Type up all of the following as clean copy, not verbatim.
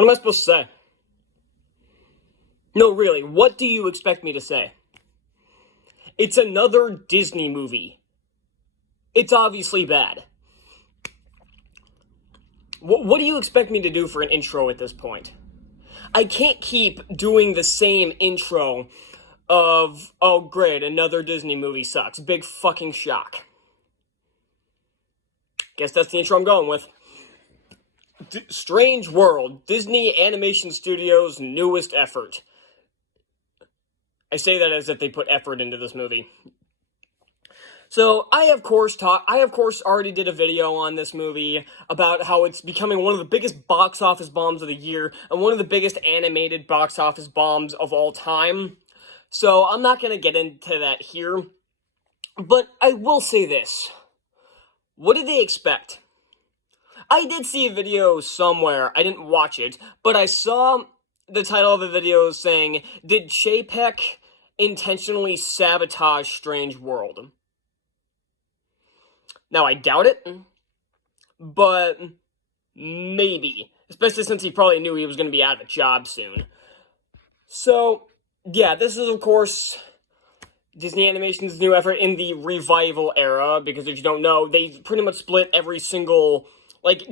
What am I supposed to say? No, really, what do you expect me to say? It's another Disney movie. It's obviously bad. What do you expect me to do for an intro at this point? I can't keep doing the same intro of, oh great, another Disney movie sucks. Big fucking shock. Guess that's the intro I'm going with. Strange World, Disney Animation Studios' newest effort. I say that as if they put effort into this movie. So, I of course already did a video on this movie about how it's becoming one of the biggest box office bombs of the year and one of the biggest animated box office bombs of all time. So, I'm not going to get into that here. But I will say this. What did they expect? I did see a video somewhere. I didn't watch it, but I saw the title of the video saying, "Did Chapek intentionally sabotage Strange World?" Now, I doubt it, but maybe. Especially since he probably knew he was going to be out of a job soon. So, yeah, this is, of course, Disney Animation's new effort in the revival era, because if you don't know, they pretty much split every single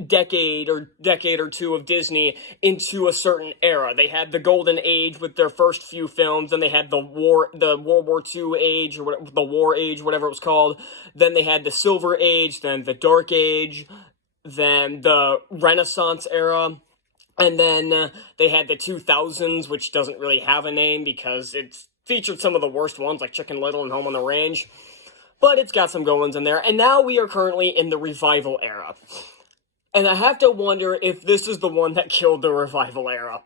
decade or two of Disney into a certain era. They had the Golden Age with their first few films, then they had the World War II age, or the War Age, whatever it was called. Then they had the Silver Age, then the Dark Age, then the Renaissance era, and then they had the 2000s, which doesn't really have a name because it's featured some of the worst ones, like Chicken Little and Home on the Range. But it's got some good ones in there, and now we are currently in the revival era. And I have to wonder if this is the one that killed the revival era.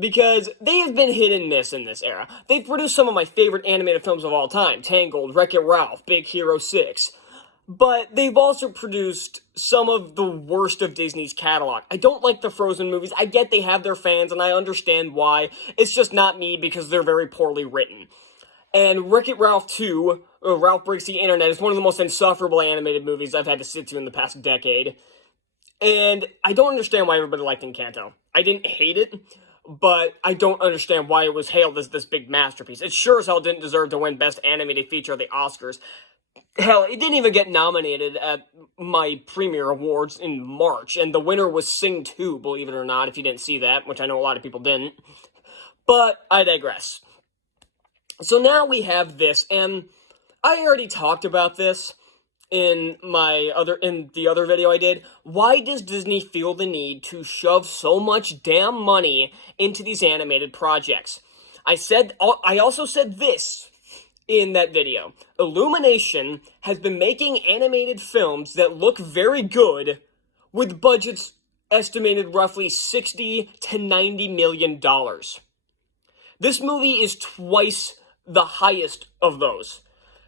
Because they have been hit and miss in this era. They've produced some of my favorite animated films of all time. Tangled, Wreck-It Ralph, Big Hero 6. But they've also produced some of the worst of Disney's catalog. I don't like the Frozen movies. I get they have their fans, and I understand why. It's just not me because they're very poorly written. And Wreck-It Ralph 2, Ralph Breaks the Internet, is one of the most insufferable animated movies I've had to sit through in the past decade. And I don't understand why everybody liked Encanto. I didn't hate it, but I don't understand why it was hailed as this big masterpiece. It sure as hell didn't deserve to win Best Animated Feature at the Oscars. Hell, it didn't even get nominated at my premiere awards in March, and the winner was Sing 2, believe it or not, if you didn't see that, which I know a lot of people didn't. But I digress. So now we have this, and I already talked about this in the other video I did. Why does Disney feel the need to shove so much damn money into these animated projects? I also said this in that video. Illumination has been making animated films that look very good with budgets estimated roughly $60 to $90 million. This movie is twice the highest of those.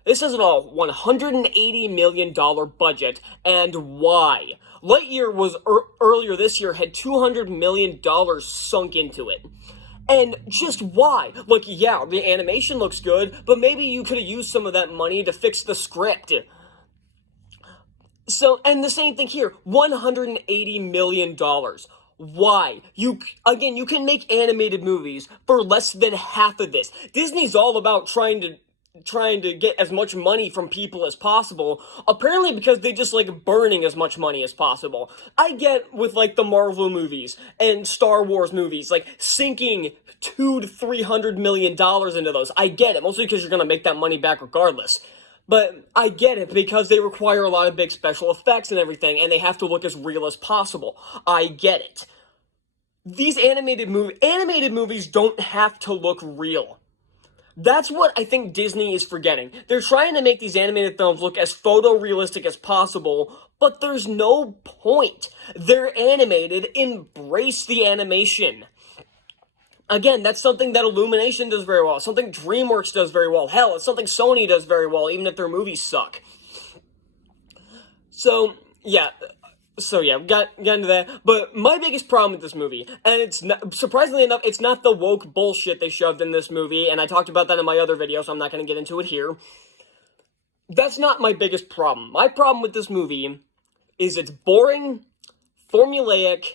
This has a $180 million budget, and why? Lightyear was earlier this year had $200 million sunk into it. And just why? Yeah, the animation looks good, but maybe you could have used some of that money to fix the script. So, and the same thing here, $180 million. Why? You can make animated movies for less than half of this. Disney's all about trying to get as much money from people as possible, apparently because they just like burning as much money as possible. I get with the Marvel movies and Star Wars movies, sinking $200 to $300 million into those. I get it, mostly because you're gonna make that money back regardless. But I get it because they require a lot of big special effects and everything, and they have to look as real as possible. I get it. These animated movies don't have to look real. That's what I think Disney is forgetting. They're trying to make these animated films look as photorealistic as possible, but there's no point. They're animated. Embrace the animation. Again, that's something that Illumination does very well, something DreamWorks does very well. Hell, it's something Sony does very well, even if their movies suck. So, yeah, got into that. But my biggest problem with this movie, and it's not, surprisingly enough, it's not the woke bullshit they shoved in this movie, and I talked about that in my other video, so I'm not going to get into it here. That's not my biggest problem. My problem with this movie is it's boring, formulaic,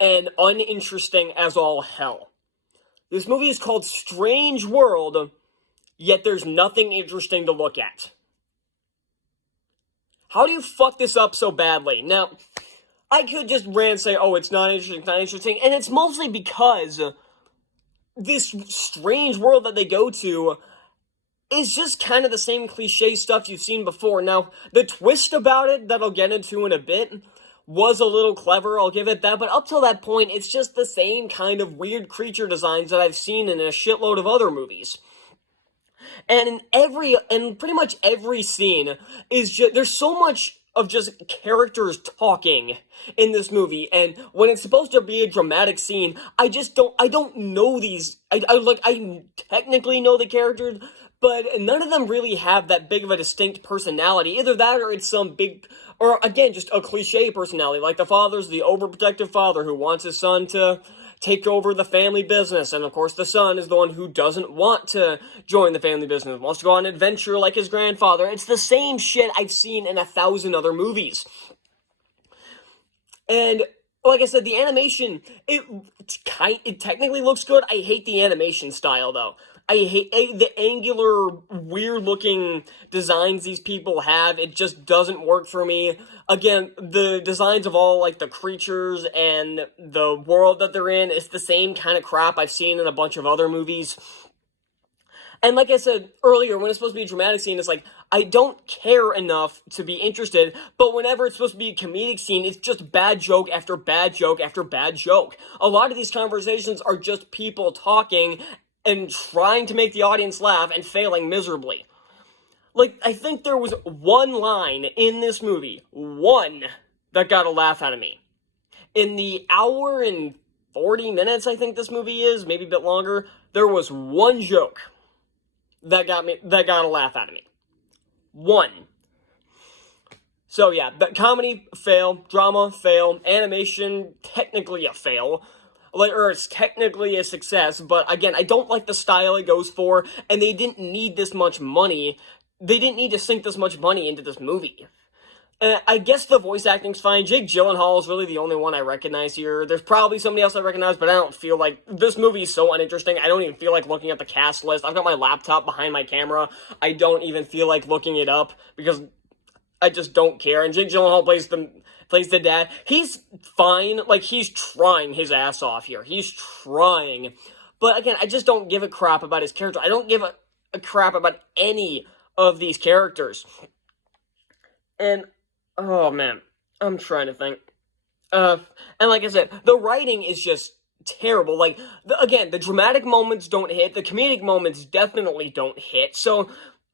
and uninteresting as all hell. This movie is called Strange World, yet there's nothing interesting to look at. How do you fuck this up so badly? Now, I could just rant say, oh, it's not interesting, and it's mostly because this strange world that they go to is just kind of the same cliche stuff you've seen before. Now, the twist about it that I'll get into in a bit was a little clever, I'll give it that, but up till that point, it's just the same kind of weird creature designs that I've seen in a shitload of other movies. And in pretty much every scene is just, there's so much of just characters talking in this movie, and when it's supposed to be a dramatic scene, I don't know these, I technically know the characters, but none of them really have that big of a distinct personality. Either that or it's some big, or again, just a cliche personality, like the father's the overprotective father who wants his son to take over the family business, and of course the son is the one who doesn't want to join the family business, wants to go on an adventure like his grandfather. It's the same shit I've seen in 1,000 other movies. And like I said, the animation, it technically looks good. I hate the animation style, though. I hate the angular, weird-looking designs these people have. It just doesn't work for me. Again, the designs of all, like, the creatures and the world that they're in, it's the same kind of crap I've seen in a bunch of other movies. And like I said earlier, when it's supposed to be a dramatic scene, it's like, I don't care enough to be interested, but whenever it's supposed to be a comedic scene, it's just bad joke after bad joke after bad joke. A lot of these conversations are just people talking and trying to make the audience laugh and failing miserably. Like, I think there was one line in this movie, one, that got a laugh out of me. In the hour and 40 minutes I think this movie is, maybe a bit longer, there was one joke that got a laugh out of me. One. So yeah, the comedy, fail. Drama, fail. Animation, technically a fail. Or it's technically a success, but again, I don't like the style it goes for, and they didn't need this much money. They didn't need to sink this much money into this movie. I guess the voice acting's fine. Jake Gyllenhaal is really the only one I recognize here. There's probably somebody else I recognize, but I don't feel like... This movie is so uninteresting, I don't even feel like looking at the cast list. I've got my laptop behind my camera. I don't even feel like looking it up, because I just don't care. And Jake Gyllenhaal plays the dad. He's fine. Like, he's trying his ass off here. He's trying. But again, I just don't give a crap about his character. I don't give a crap about any of these characters. And, oh man, I'm trying to think. And like I said, the writing is just terrible. Like, again, the dramatic moments don't hit. The comedic moments definitely don't hit. So...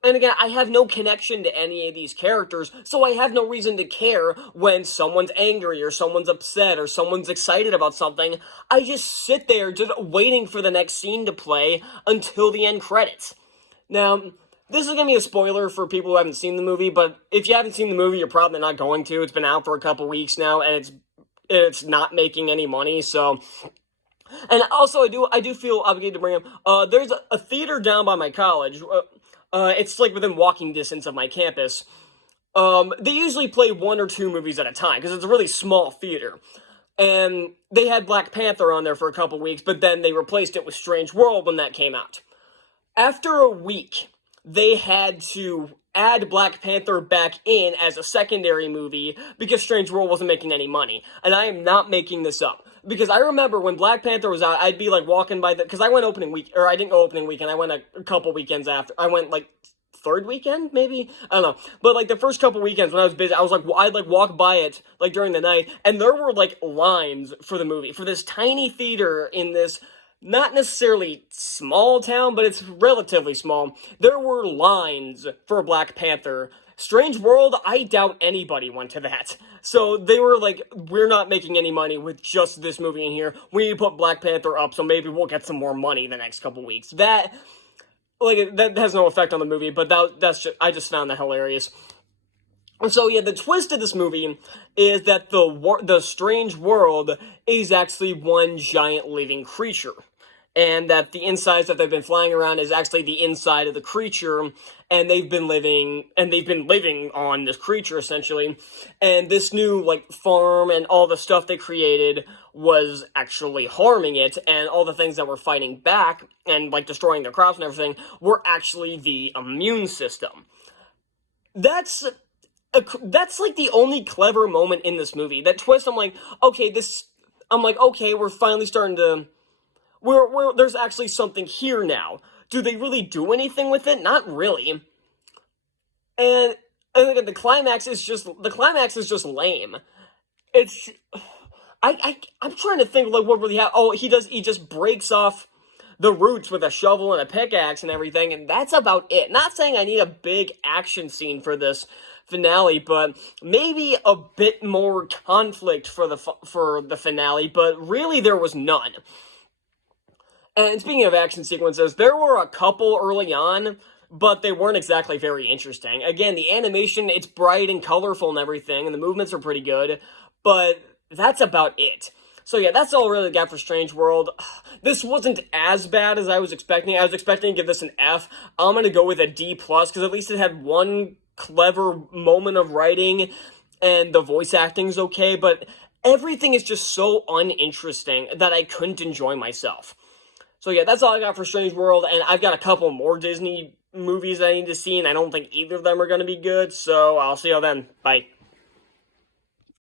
And again, I have no connection to any of these characters, so I have no reason to care when someone's angry, or someone's upset, or someone's excited about something. I just sit there just waiting for the next scene to play until the end credits. Now, this is going to be a spoiler for people who haven't seen the movie, but if you haven't seen the movie, you're probably not going to. It's been out for a couple weeks now, and it's not making any money, so... And also, I do feel obligated to bring up, there's a theater down by my college. It's like within walking distance of my campus. They usually play 1 or 2 movies at a time, because it's a really small theater. And they had Black Panther on there for a couple weeks, but then they replaced it with Strange World when that came out. After a week, they had to add Black Panther back in as a secondary movie, because Strange World wasn't making any money. And I am not making this up. Because I remember when Black Panther was out, I'd be like walking by because I went opening week, or I didn't go opening weekend, I went a couple weekends after. I went like third weekend, maybe? I don't know. But like the first couple weekends when I was busy, I was like, I'd like walk by it like during the night, and there were like lines for the movie, for this tiny theater in this, not necessarily small town, but it's relatively small. There were lines for Black Panther. Strange World, I doubt anybody went to that. So they were like, we're not making any money with just this movie in here. We need to put Black Panther up, so maybe we'll get some more money the next couple weeks. That has no effect on the movie, but I just found that hilarious. And so yeah, the twist of this movie is that the Strange World is actually one giant living creature. and that the insides that they've been flying around is actually the inside of the creature, and they've been living on this creature essentially, and this new like farm and all the stuff they created was actually harming it, and all the things that were fighting back and like destroying their crops and everything were actually the immune system. That's like the only clever moment in this movie. That twist, I'm like, okay, we're finally starting to there's actually something here now. Do they really do anything with it? Not really. And I think the climax is just lame. It's I'm trying to think like what really happened. Oh, he just breaks off the roots with a shovel and a pickaxe and everything, and that's about it. Not saying I need a big action scene for this finale, but maybe a bit more conflict for the finale, but really there was none. And speaking of action sequences, there were a couple early on, but they weren't exactly very interesting. Again, the animation, it's bright and colorful and everything, and the movements are pretty good, but that's about it. So yeah, that's all I really got for Strange World. This wasn't as bad as I was expecting. I was expecting to give this an F. I'm gonna go with a D+, because at least it had one clever moment of writing, and the voice acting's okay, but everything is just so uninteresting that I couldn't enjoy myself. So yeah, that's all I got for Strange World, and I've got a couple more Disney movies I need to see, and I don't think either of them are going to be good, so I'll see y'all then. Bye.